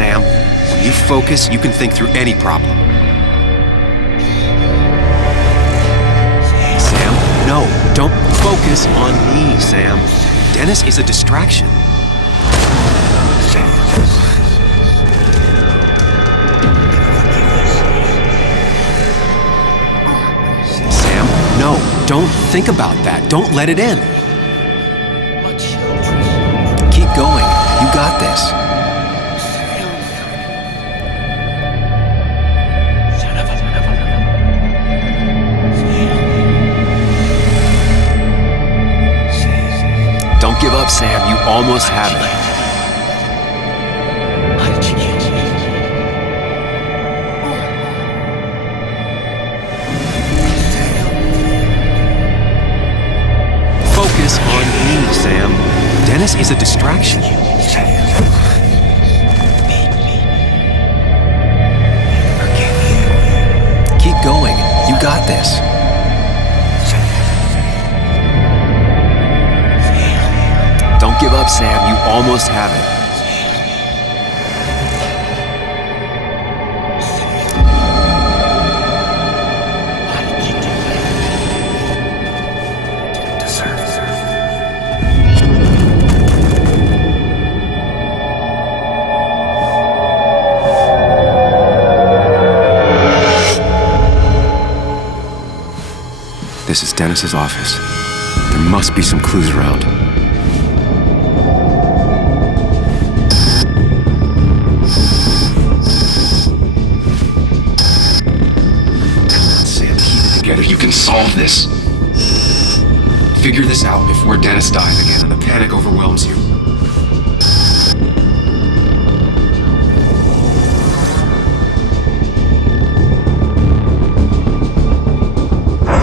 Sam. When you focus, you can think through any problem. Sam, no, don't focus on me, Sam. Dennis is a distraction. Sam, no, don't think about that. Don't let it in. Keep going. You got this. Don't give up, Sam. You almost have it. Focus on me, Sam. Dennis is a distraction. Keep going. You got this. Don't give up, Sam. You almost have it. This is Dennis's office. There must be some clues around. Sam, keep it together. You can solve this. Figure this out before Dennis dies again and the panic overwhelms you.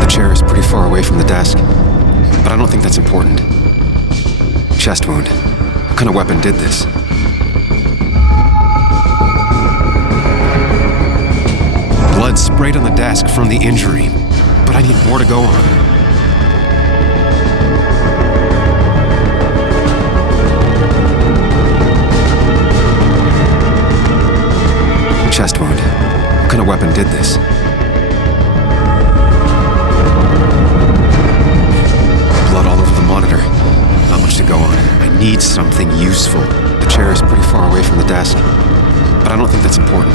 The chair is pretty far away from the desk, but I don't think that's important. Chest wound. What kind of weapon did this? Blood sprayed on the desk from the injury, but I need more to go on. Chest wound. What kind of weapon did this? Blood all over the monitor. Not much to go on. I need something useful. The chair is pretty far away from the desk, but I don't think that's important.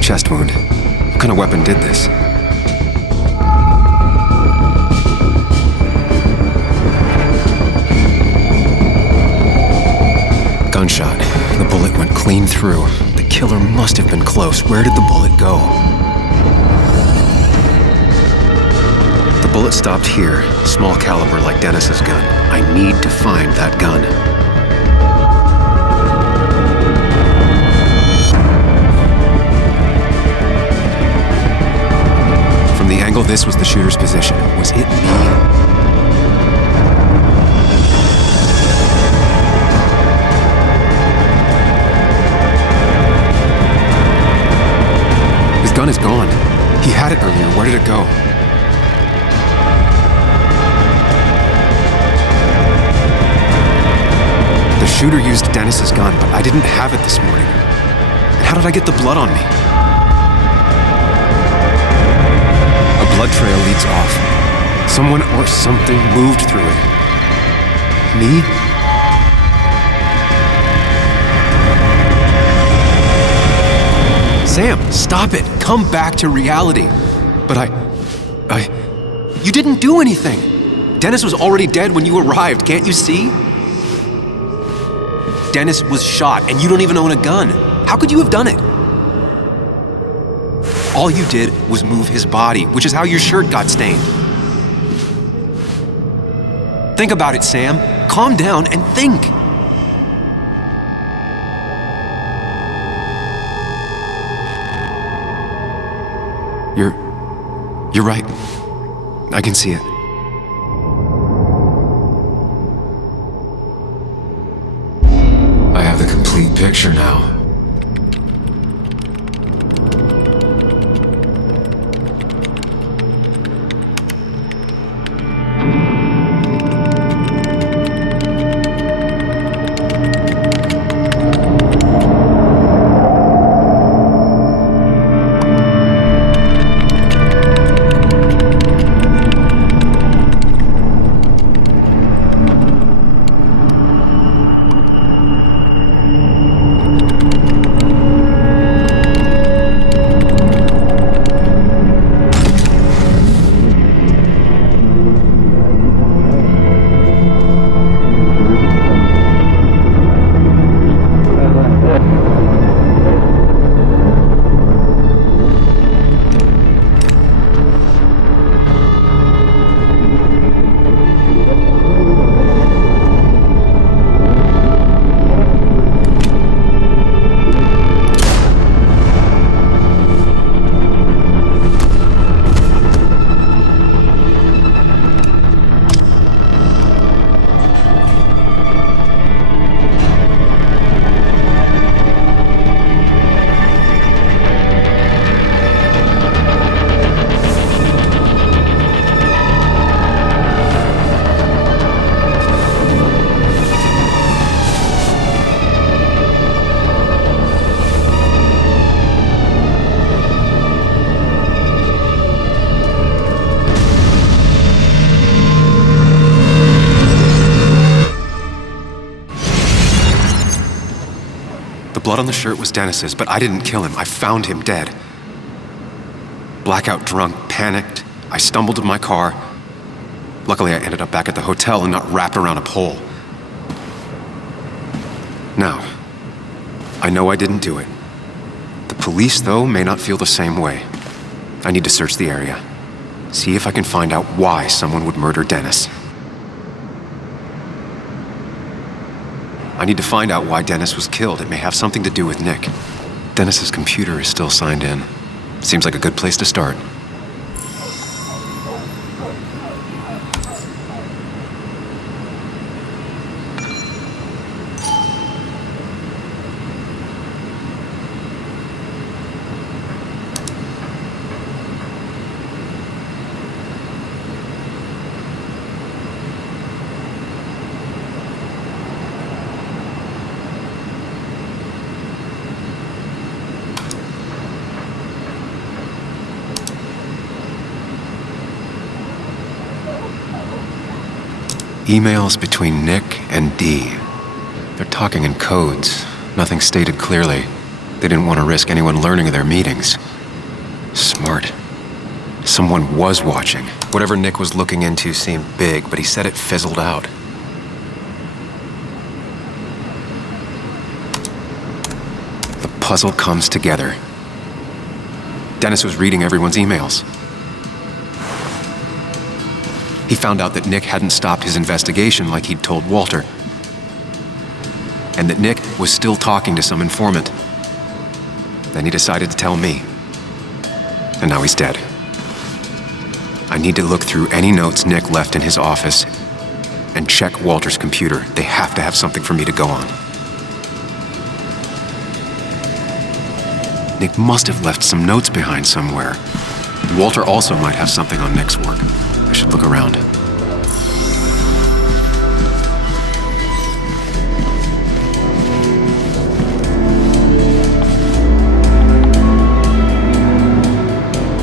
Chest wound. What kind of weapon did this? Gunshot. The bullet went clean through. The killer must have been close. Where did the bullet go? The bullet stopped here. Small caliber like Dennis's gun. I need to find that gun. From the angle this was the shooter's position. Was it me? His gun is gone. He had it earlier. Where did it go? The shooter used Dennis's gun, but I didn't have it this morning. And how did I get the blood on me? A blood trail leads off. Someone or something moved through it. Me? Sam, stop it. Come back to reality. But you didn't do anything. Dennis was already dead when you arrived. Can't you see? Dennis was shot, and you don't even own a gun. How could you have done it? All you did was move his body, which is how your shirt got stained. Think about it, Sam. Calm down and think. You're right. I can see it. I have the complete picture now. blood on the shirt was Dennis's, but I didn't kill him. I found him dead. Blackout drunk, panicked. I stumbled to my car. Luckily, I ended up back at the hotel and not wrapped around a pole. Now, I know I didn't do it. The police, though, may not feel the same way. I need to search the area. See if I can find out why someone would murder Dennis. I need to find out why Dennis was killed. It may have something to do with Nick. Dennis's computer is still signed in. Seems like a good place to start. Emails between Nick and Dee. They're talking in codes, nothing stated clearly. They didn't want to risk anyone learning of their meetings. Smart. Someone was watching. Whatever Nick was looking into seemed big, but he said it fizzled out. The puzzle comes together. Dennis was reading everyone's emails. He found out that Nick hadn't stopped his investigation like he'd told Walter. And that Nick was still talking to some informant. Then he decided to tell me. And now he's dead. I need to look through any notes Nick left in his office and check Walter's computer. They have to have something for me to go on. Nick must have left some notes behind somewhere. Walter also might have something on Nick's work. I should look around.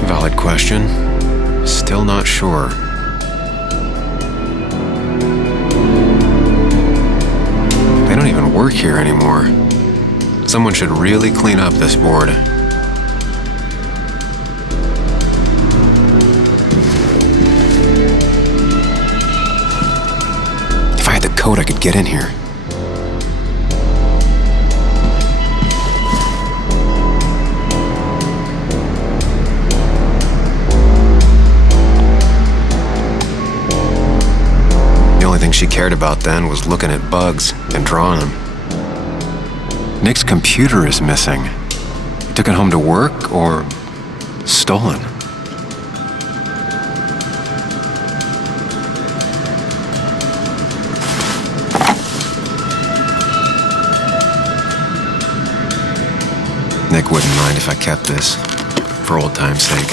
Valid question. Still not sure. They don't even work here anymore. Someone should really clean up this board. Code I could get in here. The only thing she cared about then was looking at bugs and drawing them. Nick's computer is missing. He took it home to work or stolen. Nick wouldn't mind if I kept this, for old time's sake.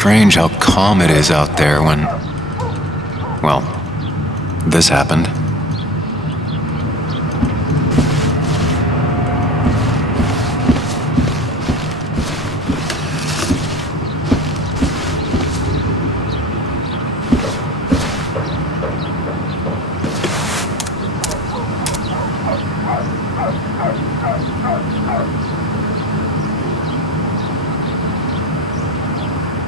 Strange how calm it is out there when, well, this happened.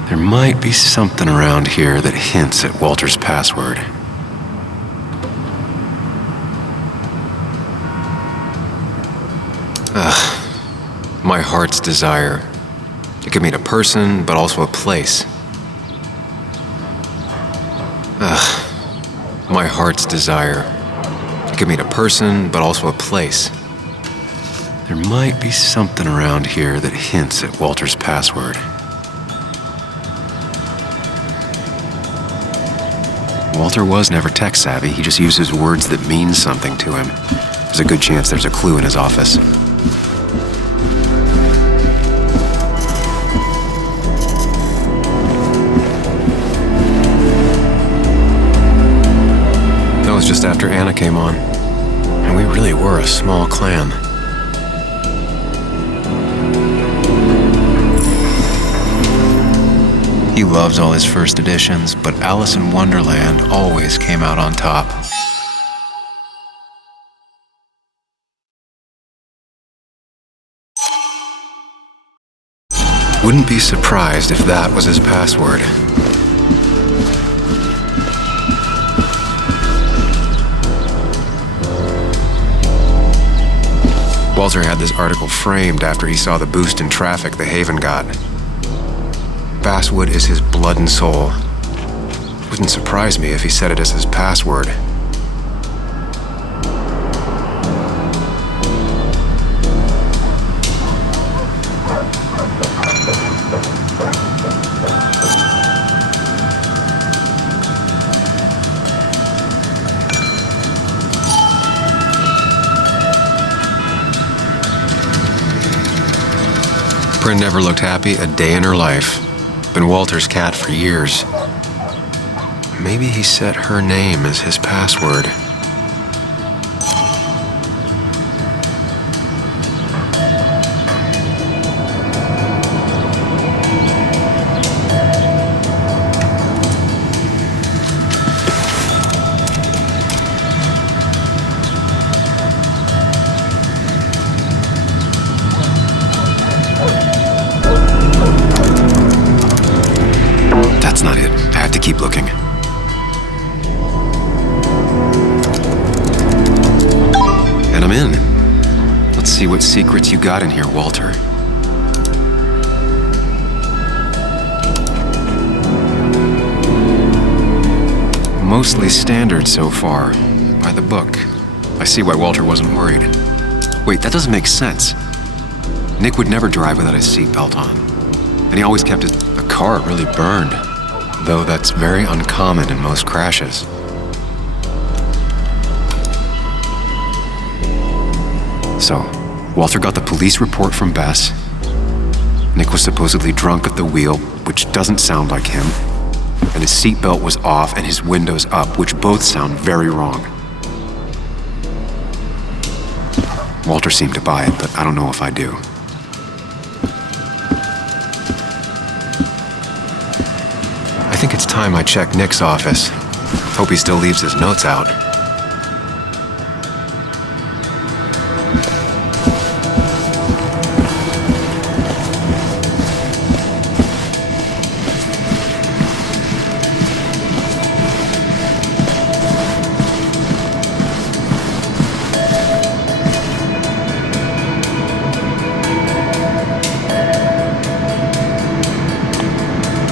There might be something around here that hints at Walter's password. My heart's desire. It could mean a person, but also a place. My heart's desire. It could mean a person, but also a place. There might be something around here that hints at Walter's password. Walter was never tech-savvy. He just uses words that mean something to him. There's a good chance there's a clue in his office. That was just after Anna came on. And we really were a small clan. He loves all his first editions, but Alice in Wonderland always came out on top. Wouldn't be surprised if that was his password. Walter had this article framed after he saw the boost in traffic the Haven got. Basswood is his blood and soul. Wouldn't surprise me if he said it as his password. Bryn never looked happy a day in her life. Been Walter's cat for years. Maybe he set her name as his password. That's not it. I have to keep looking. And I'm in. Let's see what secrets you got in here, Walter. Mostly standard so far, by the book. I see why Walter wasn't worried. Wait, that doesn't make sense. Nick would never drive without his seatbelt on. And he always kept a car really burned, though that's very uncommon in most crashes. So, Walter got the police report from Bess. Nick was supposedly drunk at the wheel, which doesn't sound like him. And his seatbelt was off and his windows up, which both sound very wrong. Walter seemed to buy it, but I don't know if I do. I think it's time I check Nick's office. Hope he still leaves his notes out.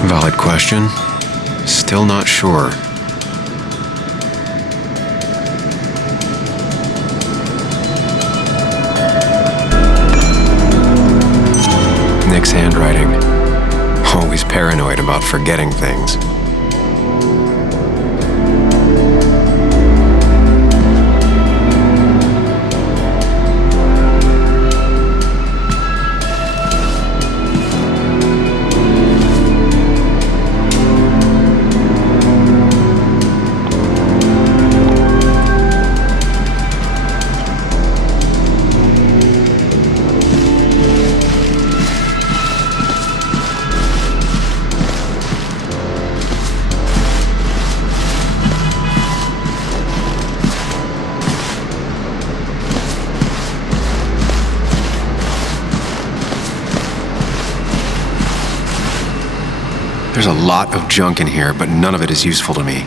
Valid question. Still not sure. Nick's handwriting. Always paranoid about forgetting things. There's a lot of junk in here, but none of it is useful to me.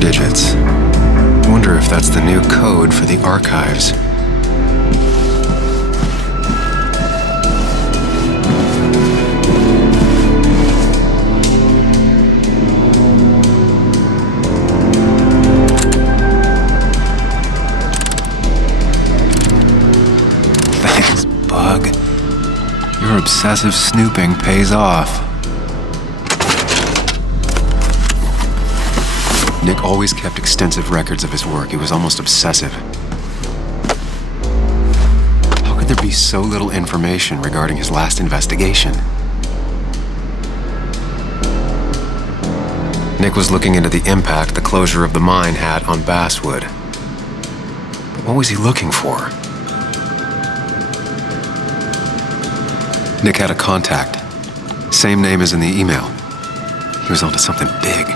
Digits. Wonder if that's the new code for the archives. Thanks, Bug. Your obsessive snooping pays off. Nick always kept extensive records of his work. He was almost obsessive. How could there be so little information regarding his last investigation? Nick was looking into the impact the closure of the mine had on Basswood. But what was he looking for? Nick had a contact. Same name as in the email. He was onto something big.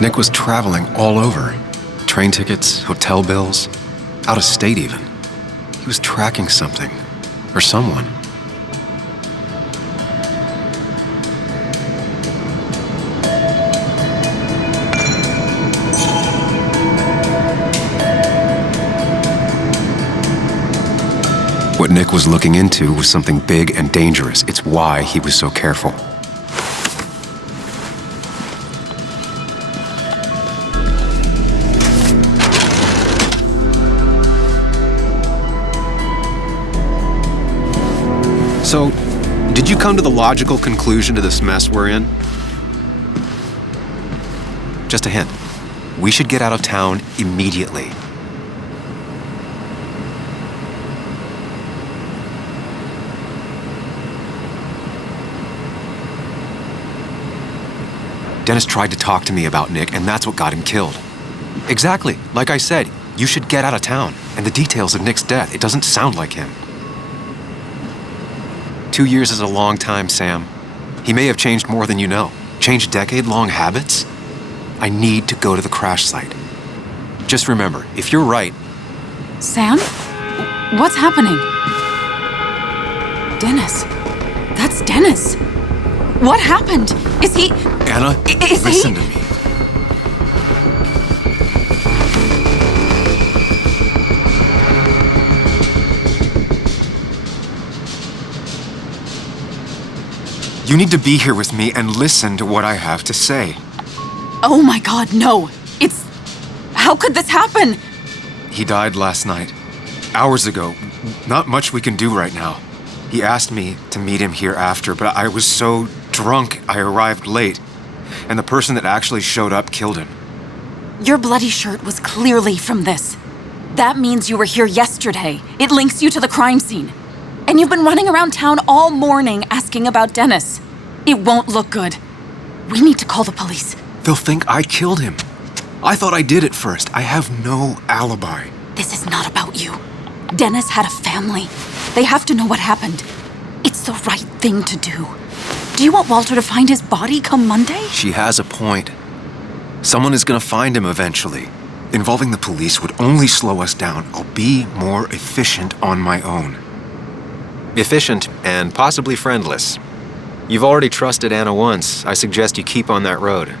Nick was traveling all over. Train tickets, hotel bills, out of state even. He was tracking something, or someone. What Nick was looking into was something big and dangerous. It's why he was so careful. So, did you come to the logical conclusion to this mess we're in? Just a hint. We should get out of town immediately. Dennis tried to talk to me about Nick, and that's what got him killed. Exactly. Like I said, you should get out of town. And the details of Nick's death, it doesn't sound like him. 2 years is a long time, Sam. He may have changed more than you know. Changed decade-long habits? I need to go to the crash site. Just remember, if you're right... Sam? What's happening? Dennis. That's Dennis. What happened? Is he... Anna, listen to me. You need to be here with me and listen to what I have to say. Oh my God, no. It's... How could this happen? He died last night. Hours ago. Not much we can do right now. He asked me to meet him here after, but I was so drunk I arrived late. And the person that actually showed up killed him. Your bloody shirt was clearly from this. That means you were here yesterday. It links you to the crime scene. And you've been running around town all morning asking about Dennis. It won't look good. We need to call the police. They'll think I killed him. I thought I did at first. I have no alibi. This is not about you. Dennis had a family. They have to know what happened. It's the right thing to do. Do you want Walter to find his body come Monday? She has a point. Someone is gonna find him eventually. Involving the police would only slow us down. I'll be more efficient on my own. efficient, and possibly friendless. You've already trusted Anna once. I suggest you keep on that road.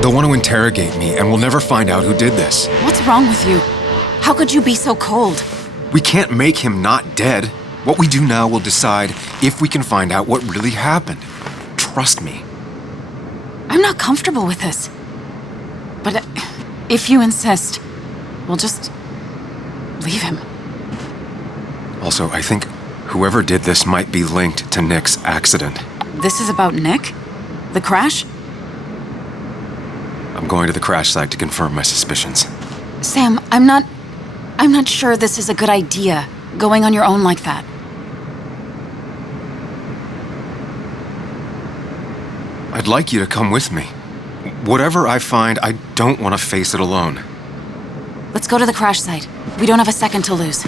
They'll want to interrogate me, and we'll never find out who did this. What's wrong with you? How could you be so cold? We can't make him not dead. What we do now will decide if we can find out what really happened. Trust me. I'm not comfortable with this. But if you insist, we'll just leave him. Also, I think whoever did this might be linked to Nick's accident. This is about Nick? The crash? I'm going to the crash site to confirm my suspicions. Sam, I'm not sure this is a good idea, going on your own like that. I'd like you to come with me. Whatever I find, I don't want to face it alone. Let's go to the crash site. We don't have a second to lose.